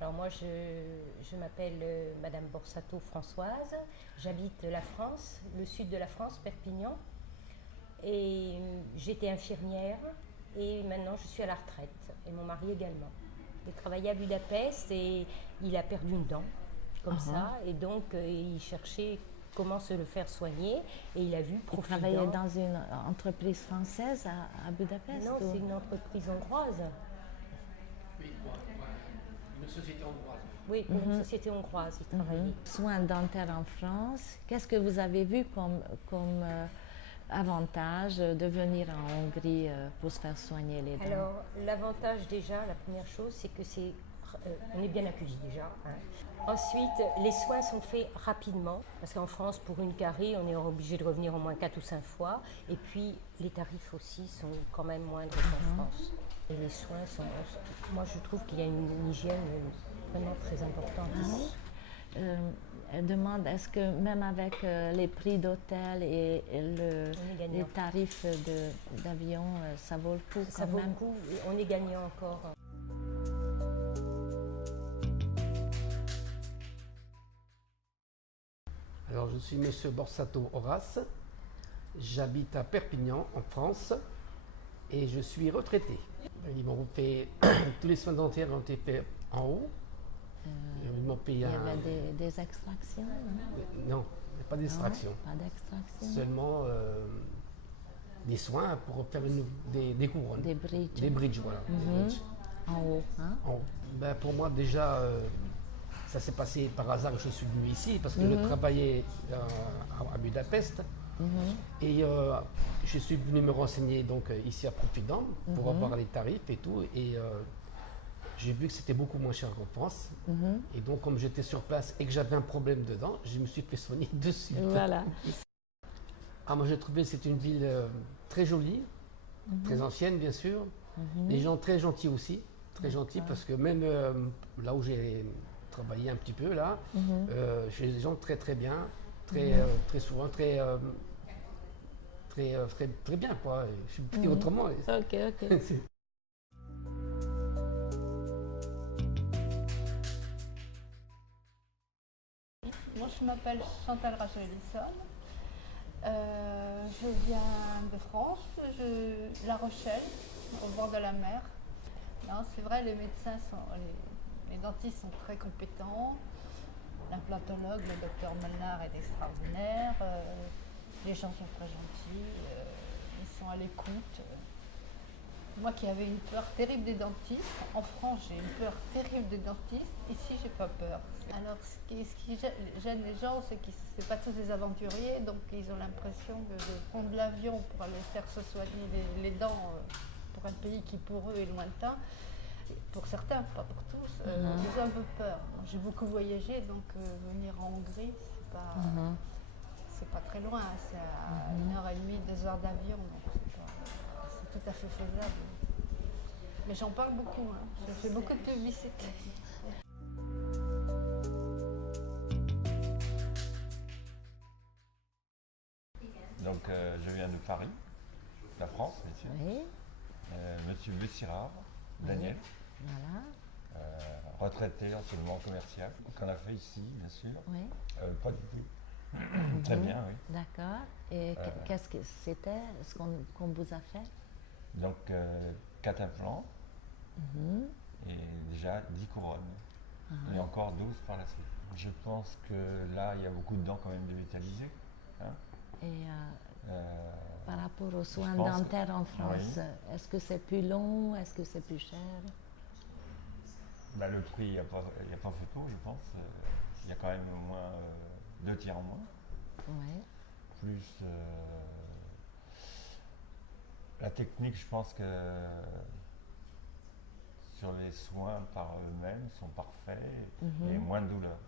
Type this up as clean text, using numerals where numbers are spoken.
Alors moi, je m'appelle Madame Borsato Françoise. J'habite la France, le sud de la France, Perpignan. Et j'étais infirmière et maintenant je suis à la retraite. Et mon mari également. Il travaillait à Budapest et il a perdu une dent, comme ça. Et donc il cherchait comment se le faire soigner. Et il a vu Il Profidan. travaillait dans une entreprise française à Budapest? Non, c'est une entreprise hongroise. Oui, une société hongroise. Oui, pour une société hongroise, il travaillait. Soins dentaires en France. Qu'est-ce que vous avez vu comme avantage de venir en Hongrie pour se faire soigner les dents? Alors, l'avantage déjà, la première chose, c'est que on est bien accueilli déjà. Hein. Ensuite, les soins sont faits rapidement, parce qu'en France, pour une carie, on est obligé de revenir au moins 4 ou 5 fois. Et puis, les tarifs aussi sont quand même moindres qu'en France. Et les soins sont... Moi, je trouve qu'il y a une hygiène vraiment très importante ici. Elle demande, est-ce que même avec les prix d'hôtel et les tarifs d'avion, ça vaut le coup Ça quand vaut même? le coup, on est gagnant encore. Alors, je suis Monsieur Borsato Horace. J'habite à Perpignan, en France, et je suis retraité. Ils m'ont fait tous les soins dentaires ont été faits en haut. Ils m'ont payé Il y avait des extractions? Non, pas d'extraction. Pas d'extraction? Seulement des soins pour faire des couronnes. Des bridges? Des bridges, voilà. Des bridges. En haut, hein? En haut. Ben, pour moi, déjà, ça s'est passé par hasard que je suis venu ici, parce que je travaillais à Budapest. Et je suis venu me renseigner donc, ici à Profidan pour avoir les tarifs et tout. Et j'ai vu que c'était beaucoup moins cher qu'en France. Et donc, comme j'étais sur place et que j'avais un problème dedans, je me suis fait soigner dessus. Voilà. Ah, moi, j'ai trouvé que c'est une ville très jolie, très ancienne, bien sûr. Les gens très gentils aussi. Très gentils, parce que même là où j'ai travaillé un petit peu, là, j'ai des gens très très bien, très souvent, très bien, quoi. Je suis pris autrement. Ok. Moi, je m'appelle Chantal Rachel-Lisson. Je viens de France, La Rochelle, au bord de la mer. Non, c'est vrai, les médecins les dentistes sont très compétents. L'implantologue, le docteur Molnar, est extraordinaire. Les gens sont très gentils, ils sont à l'écoute. Moi qui avais une peur terrible des dentistes, en France j'ai une peur terrible des dentistes, ici j'ai pas peur. Alors ce qui gêne les gens, c'est que c'est pas tous des aventuriers, donc ils ont l'impression de prendre l'avion pour aller faire se soigner les dents pour un pays qui pour eux est lointain. Pour certains, pas pour tous, ils ont un peu peur. J'ai beaucoup voyagé, donc venir en Hongrie, c'est pas très loin, c'est à 1h30, 2 heures d'avion, donc c'est tout à fait faisable. Mais j'en parle beaucoup, hein. Je fais beaucoup de publicité. Donc je viens de Paris, la France, bien sûr. Oui, Monsieur Bussirard, Daniel, voilà. retraité enseignement commercial, qu'on a fait ici, bien sûr. Oui. Pas du tout. Très bien, oui. D'accord. Et qu'est-ce que c'était ce qu'on vous a fait? Donc 4 implants et déjà 10 couronnes. Et encore 12 par la suite. Je pense que là, il y a beaucoup de dents quand même dévitalisées. Hein. Et par rapport aux soins pense dentaires en France, oui. est-ce que c'est plus long? Est-ce que c'est plus cher? Bah, le prix, il n'y a pas photo, je pense. Il y a quand même au moins 2 tiers en moins. Oui. Plus la technique, je pense que sur les soins par eux-mêmes sont parfaits et moins de douleur.